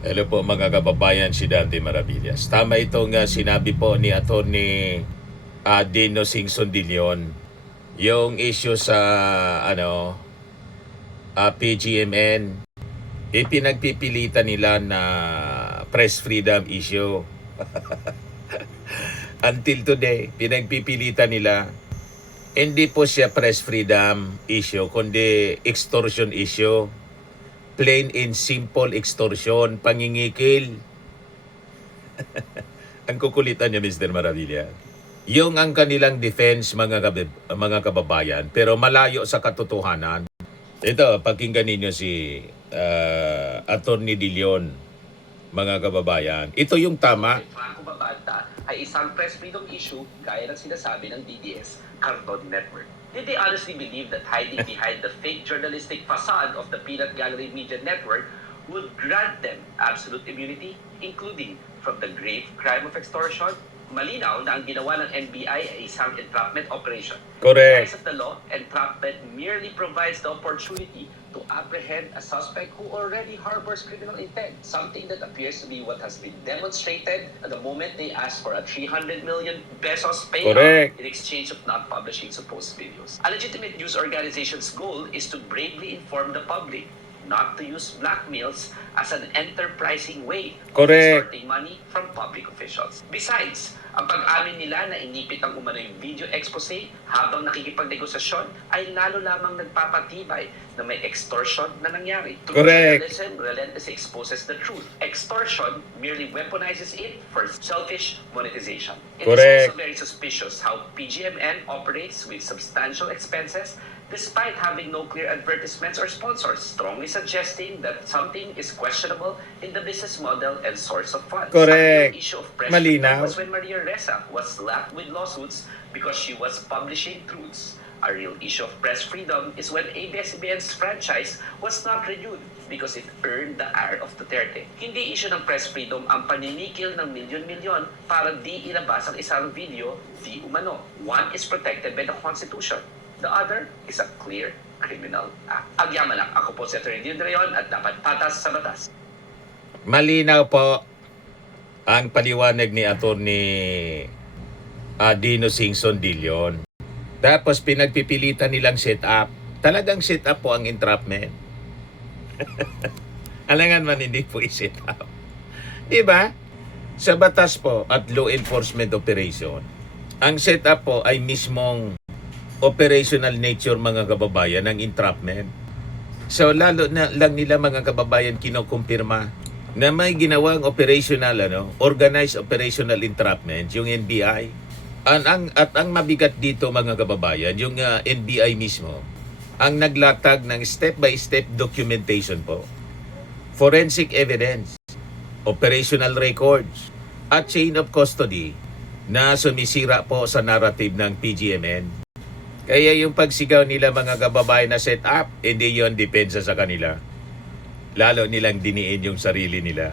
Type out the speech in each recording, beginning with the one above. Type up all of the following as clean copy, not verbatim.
Hello po mga kababayan, si Dante Maravillas. Tama itong sinabi po ni Atty. Dino Singson de Leon. Yung issue sa PGMN, ipinagpipilitan nila na press freedom issue. Until today, pinagpipilitan nila. Hindi po siya press freedom issue, kundi extortion issue. Plain and simple extortion, pangingikil. Ang kukulitan niya, Mr. Maravilla. Yung ang kanilang defense, mga kababayan, pero malayo sa katotohanan. Ito, pakinggan ninyo si Atty. De Leon, mga kababayan. Ito yung tama. Franco Babanta ay isang press freedom issue gaya ng sinasabi ng DDS Cartoon Network. Did they honestly believe that hiding behind the fake journalistic facade of the Peanut Gallery Media Network would grant them absolute immunity, including from the grave crime of extortion? Malinaw na ang ginawa ng NBI ay isang entrapment operation. Correct. Guise of the law, entrapment merely provides the opportunity to apprehend a suspect who already harbors criminal intent, something that appears to be what has been demonstrated at the moment they asked for a 300 million pesos payout Correct. in exchange of not publishing supposed videos. A legitimate news organization's goal is to bravely inform the public, not to use blackmails as an enterprising way Correct. of extorting money from public officials. Besides, ang pag-amin nila na inipit ang umano yung video expose habang nakikipagnegosasyon ay lalo lamang nagpapatibay na may extortion na nangyari. Correct. Journalism relentlessly exposes the truth. Extortion merely weaponizes it for selfish monetization. It is Correct. also very suspicious how PGMN operates with substantial expenses despite having no clear advertisements or sponsors, strongly suggesting that something is questionable in the business model and source of funds. Correct. The issue of press Malinaw. was when Maria Ressa was slapped with lawsuits because she was publishing truths. A real issue of press freedom is when ABS-CBN's franchise was not renewed because it earned the ire of Duterte. Hindi issue ng press freedom ang paninikil ng milyon-milyon para di ilabas ang isang video di umano. One is protected by the Constitution. The other is a clear criminal act. Agyaman lang, ako po si Atty. Dino de Leon at dapat patas sa batas. Malinaw po ang paliwanag ni Atty. Dino Singson de Leon. Tapos pinagpipilitan nilang set up. Talagang set up po ang entrapment. Alangan man hindi po i-set up. Diba? Sa batas po at law enforcement operation, ang set up po ay mismong operational nature, mga kababayan, ng entrapment. So lalo na lang nila, mga kababayan, kinukumpirma na may ginawang operational, organized operational entrapment, yung NBI. At ang mabigat dito, mga kababayan, yung NBI mismo, ang naglatag ng step-by-step documentation po, forensic evidence, operational records, at chain of custody na sumisira po sa narrative ng PGMN. Kaya yung pagsigaw nila, mga kababayan, na set up, hindi yon depensa sa kanila. Lalo nilang diniin yung sarili nila.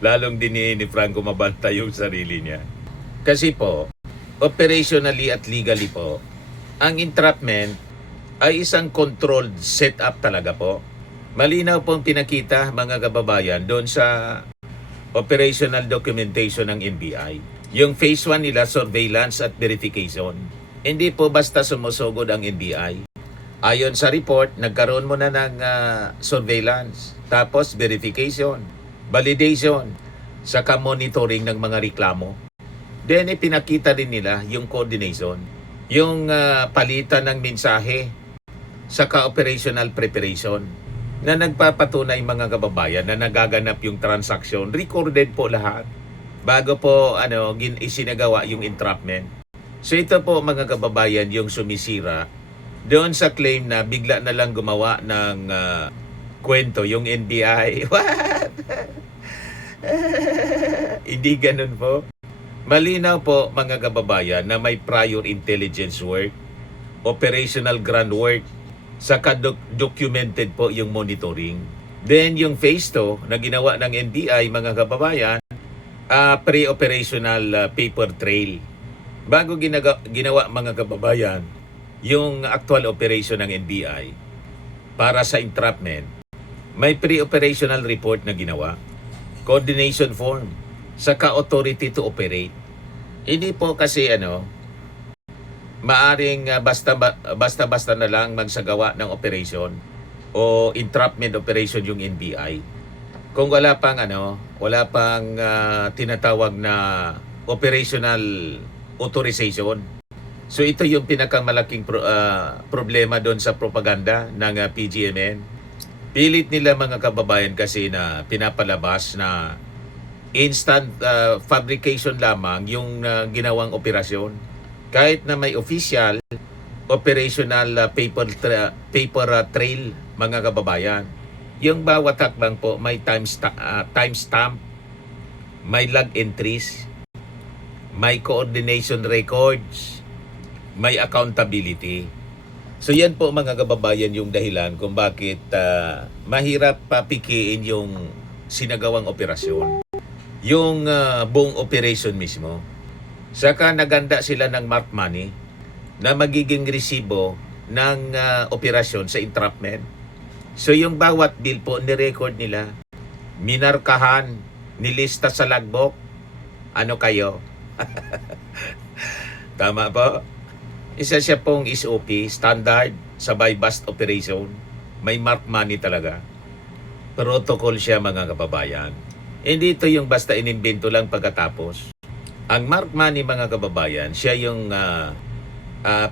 Lalong diniin ni Franco Mabanta yung sarili niya. Kasi po, operationally at legally po, ang entrapment ay isang controlled setup talaga po. Malinaw pong pinakita, mga kababayan, doon sa operational documentation ng NBI. Yung phase 1 nila, surveillance at verification. Hindi po basta sumusugod ang NBI. Ayon sa report, nagkaroon muna ng surveillance, tapos verification, validation, saka monitoring ng mga reklamo. Then ipinakita din nila yung coordination, yung palitan ng mensahe, saka operational preparation na nagpapatunay, mga kababayan, na nagaganap yung transaction. Recorded po lahat bago po isinagawa yung entrapment. So ito po, mga kababayan, yung sumisira doon sa claim na bigla na lang gumawa ng kwento yung NBI. What? Hindi ganun po. Malinaw po, mga kababayan, na may prior intelligence work, operational groundwork, saka documented po yung monitoring. Then yung phase 2 na ginawa ng NBI, mga kababayan, pre-operational paper trail. Bago ginawa, mga kababayan, yung actual operation ng NBI para sa entrapment, May pre-operational report na ginawa, coordination form, saka authority to operate. Hindi po kasi maaring basta-basta na lang magsagawa ng operation o entrapment operation yung NBI. Kung wala pang tinatawag na operational authorization. So ito yung pinakamalaking problema doon sa propaganda ng PGMN. Pilit nila mga kababayan kasi na pinapalabas na instant fabrication lamang yung ginawang operasyon. Kahit na may official operational paper trail mga kababayan. Yung bawat hakbang po may timestamp, may log entries, may coordination records, may accountability. So yan po mga kababayan yung dahilan kung bakit mahirap papikiin yung sinagawang operasyon. Yung buong operation mismo. Saka naganda sila ng mark money na magiging resibo ng operasyon sa entrapment. So yung bawat bill po ni-record nila, minarkahan, nilista sa logbook. Ano kayo? Tama po? Isa siya pong SOP, standard sa buy-bust operation. May mark money talaga. Protocol siya mga kababayan. Hindi ito yung basta inimbento lang pagkatapos. Ang mark money mga kababayan, siya yung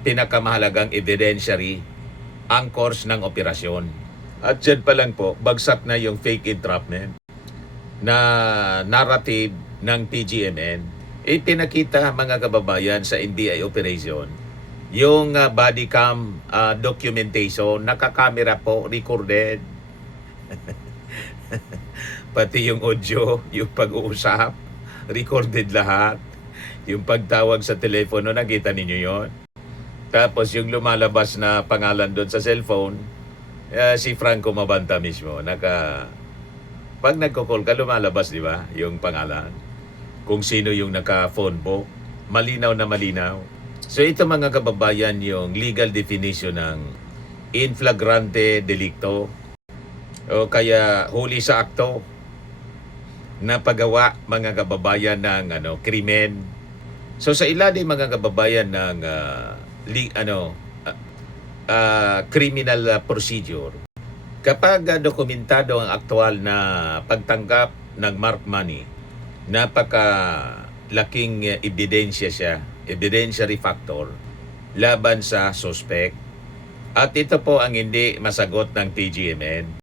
pinakamahalagang evidentiary anchors ng operasyon. At dyan pa lang po, bagsak na yung fake entrapment na narrative ng PGMN. Ipinakita mga kababayan sa NBI operation yung body cam documentation, nakakamera po, recorded. Pati yung audio, yung pag-uusap, recorded lahat. Yung pagtawag sa telepono, nakita ninyo yon. Tapos yung lumalabas na pangalan doon sa cellphone, si Franco Mabanta mismo. Pag nagko-call ka, lumalabas, di ba? Yung pangalan. Kung sino yung naka-phone book. Malinaw na malinaw. So ito mga kababayan yung legal definition ng in flagrante delicto o kaya huli sa akto na paggawa mga kababayan ng krimen. So sa ilalim mga kababayan ng criminal procedure, kapag dokumentado ang aktual na pagtanggap ng mark money, napakalaking ebidensya siya, evidentiary factor laban sa suspect. At ito po ang hindi masagot ng PGMN.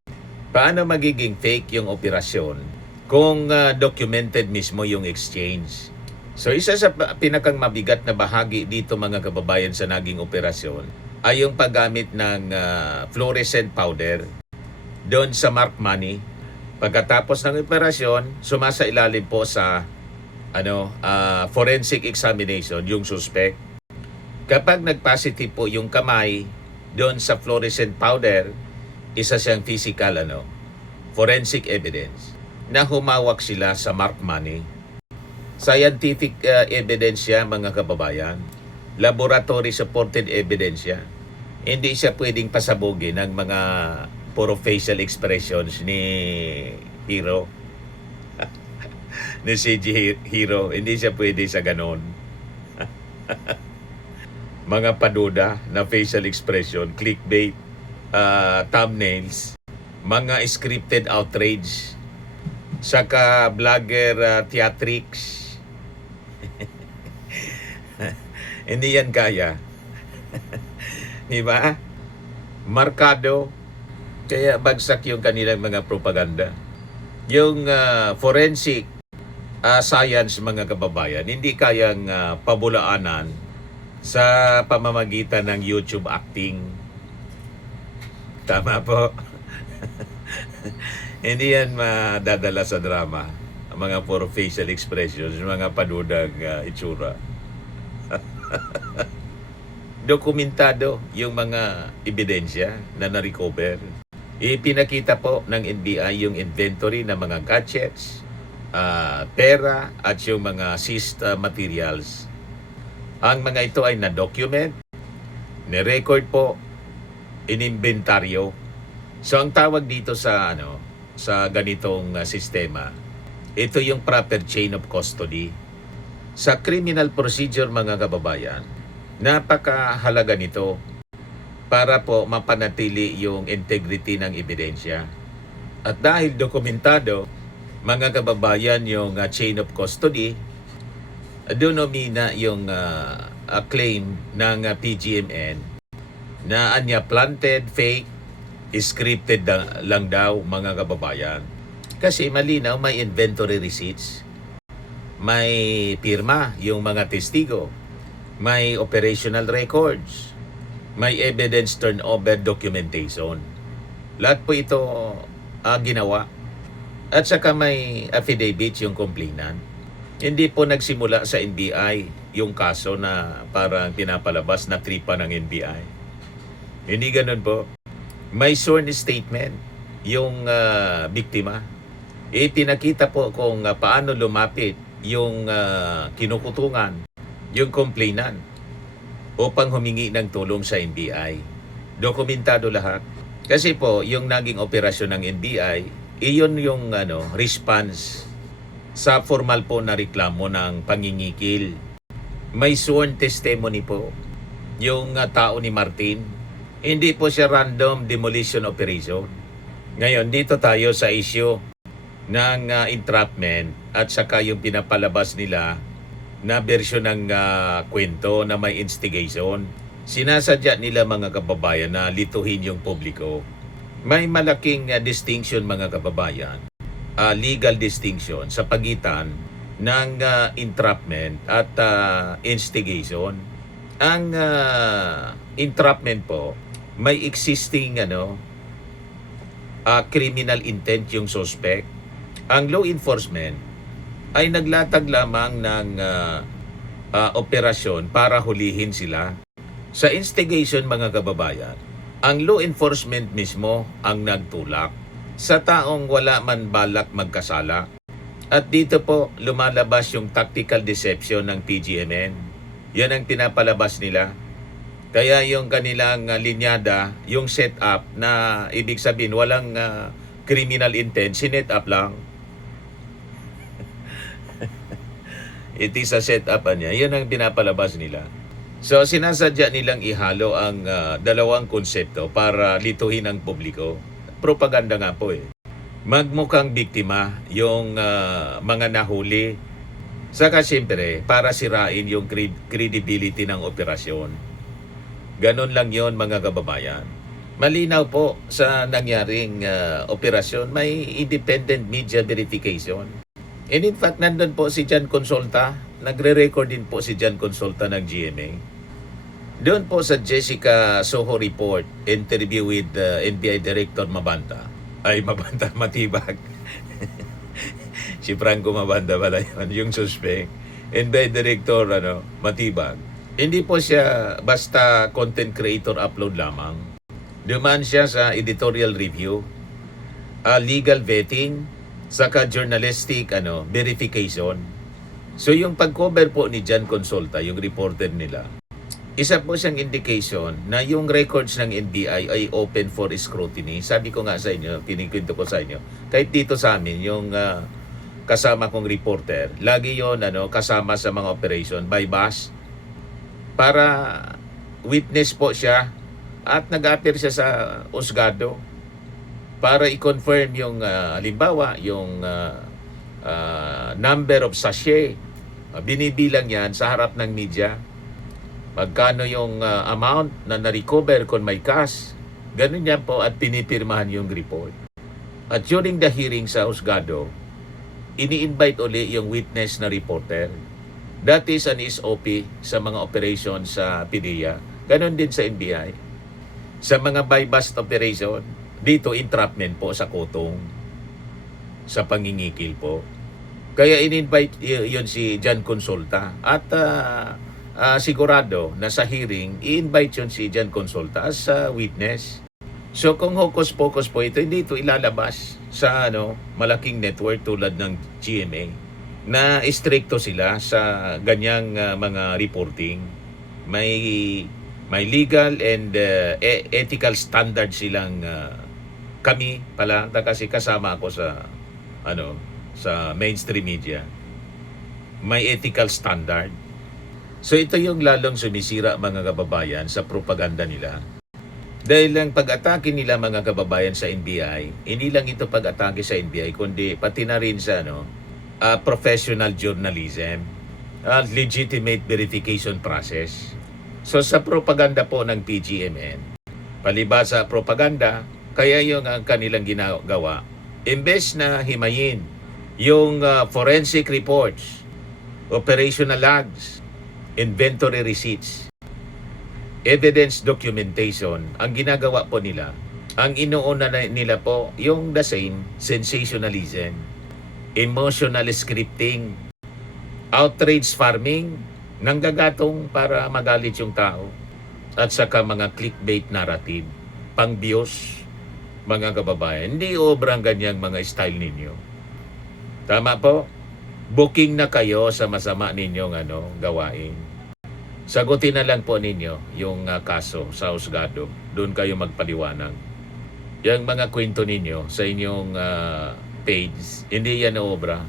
Paano magiging fake yung operasyon kung documented mismo yung exchange? So isa sa pinakang mabigat na bahagi dito mga kababayan sa naging operasyon ay yung paggamit ng fluorescent powder doon sa mark money. Pagkatapos ng operasyon, sumasailalim po sa forensic examination yung suspect. Kapag nag-positive po yung kamay doon sa fluorescent powder, isa siyang physical forensic evidence na humawak sila sa mark money. Scientific evidence siya mga kababayan. Laboratory supported evidence siya. Hindi siya pwedeng pasabugin ng mga puro facial expressions ni Hero. Ni CG Hero. Hindi siya pwede sa ganon. Mga paduda na facial expression, clickbait, thumbnails, mga scripted outrage, saka vlogger theatrics. Hindi yan kaya. Di ba? Markado. Kaya bagsak yung kanilang mga propaganda. Yung forensic science mga kababayan, hindi kayang pabulaanan sa pamamagitan ng YouTube acting. Tama po. Hindi yan madadala sa drama. Ang mga puro facial expressions, mga panudang itsura. Dokumentado yung mga ebidensya na na-recover. Ipinakita po ng NBI yung inventory ng mga gadgets, pera at yung mga seized materials. Ang mga ito ay na-document, ni-record po, inimbentaryo, So ang tawag dito sa sa ganitong sistema, ito yung proper chain of custody. Sa criminal procedure mga kababayan, napakahalaga nito para po mapanatili yung integrity ng ebidensya. At dahil dokumentado, mga kababayan, yung chain of custody, doon umina yung claim ng PGMN na anya planted, fake, scripted lang daw mga kababayan. Kasi malinaw, may inventory receipts, may pirma yung mga testigo, may operational records, may evidence turnover documentation. Lahat po ito ginawa. At saka may affidavit yung complainant. Hindi po nagsimula sa NBI yung kaso na parang pinapalabas na tripa ng NBI. Hindi ganun po. May sworn statement yung biktima. Pinakita po kung paano lumapit yung kinukutungan, yung complainant upang humingi ng tulong sa NBI. Dokumentado lahat. Kasi po, yung naging operasyon ng NBI, iyon yung response sa formal po na reklamo ng pangingikil. May sworn testimony po yung tao ni Martin. Hindi po siya random demolition operation. Ngayon, dito tayo sa issue ng entrapment at saka yung pinapalabas nila na bersyon ng kwento na may instigation. Sinasadya nila mga kababayan na lituhin yung publiko. May malaking distinction mga kababayan, legal distinction sa pagitan ng entrapment at instigation. Ang entrapment po, may existing criminal intent yung suspect. Ang law enforcement ay naglatag lamang ng operasyon para hulihin sila. Sa instigation mga kababayan, ang law enforcement mismo ang nagtulak sa taong wala man balak magkasala. At dito po lumalabas yung tactical deception ng PGMN. Yan ang pinapalabas nila. Kaya yung kanilang linyada, yung setup na ibig sabihin walang criminal intent, sinet up lang. It is a setup niya. Yan ang pinapalabas nila. So sinasadya nilang ihalo ang dalawang konsepto para lituhin ang publiko. Propaganda nga po eh. Magmukhang biktima yung mga nahuli. Saka siyempre, para sirain yung credibility ng operasyon. Ganon lang yon mga kababayan. Malinaw po sa nangyaring operasyon, may independent media verification. And in fact, nandun po si Jan Consulta. Nagre-record din po si Jan Consulta ng GMA. Doon po sa Jessica Soho report, interview with NBI Director Mabanta. Ay, Mabanta, Matibag. Si Franco Mabanta pala yun, yung suspect. NBI Director Matibag. Hindi po siya basta content creator upload lamang. Dumaan siya sa editorial review, legal vetting, saka journalistic verification. So yung pag-cover po ni Jan Consulta, yung reporter nila, isa po siyang indication na yung records ng NBI ay open for scrutiny. Sabi ko nga sa inyo, kinikwento ko sa inyo, kahit dito sa amin, yung kasama kong reporter, lagi yon kasama sa mga operation by bus para witness po siya at nag-appear siya sa husgado para i-confirm yung halimbawa yung number of sachet. Binibilang yan sa harap ng media. Magkano yung amount na na-recover kung may cash. Ganun yan po at pinipirmahan yung report. At during the hearing sa husgado, ini-invite uli yung witness na reporter. That is an SOP sa mga operation sa PDEA. Ganun din sa NBI. Sa mga buy-bust operation, dito entrapment po sa kutong, sa pangingikil po. Kaya in-invite yun si Jan Consulta at sigurado na sa hearing, i-invite yun si Jan Consulta as witness. So kung hocus-pocus po ito, hindi ito ilalabas sa malaking network tulad ng GMA na istrikto sila sa ganyang mga reporting. May legal and ethical standard silang kami pala, kasi kasama ako sa sa mainstream media, may ethical standard. So ito yung lalong sumisira mga kababayan sa propaganda nila. Dahil lang pag-atake nila mga kababayan sa NBI, hindi lang ito pag-atake sa NBI, kundi pati na rin sa professional journalism, legitimate verification process. So sa propaganda po ng PGMN, palibasa propaganda, kaya yung ang kanilang ginagawa, imbes na himayin yung forensic reports, operational logs, inventory receipts, evidence documentation, ang ginagawa po nila, ang inuuna nila po yung the same sensationalism, emotional scripting, outrage farming, nanggagatong para magalit yung tao, at saka mga clickbait narrative, pang-bios, mga kababayan. Hindi obrang ganyang mga style ninyo. Tama po? Booking na kayo sa masama ninyong gawain. Sagutin na lang po ninyo yung kaso sa husgado. Doon kayo magpaliwanag. Yung mga kwento ninyo sa inyong page, hindi yan obra.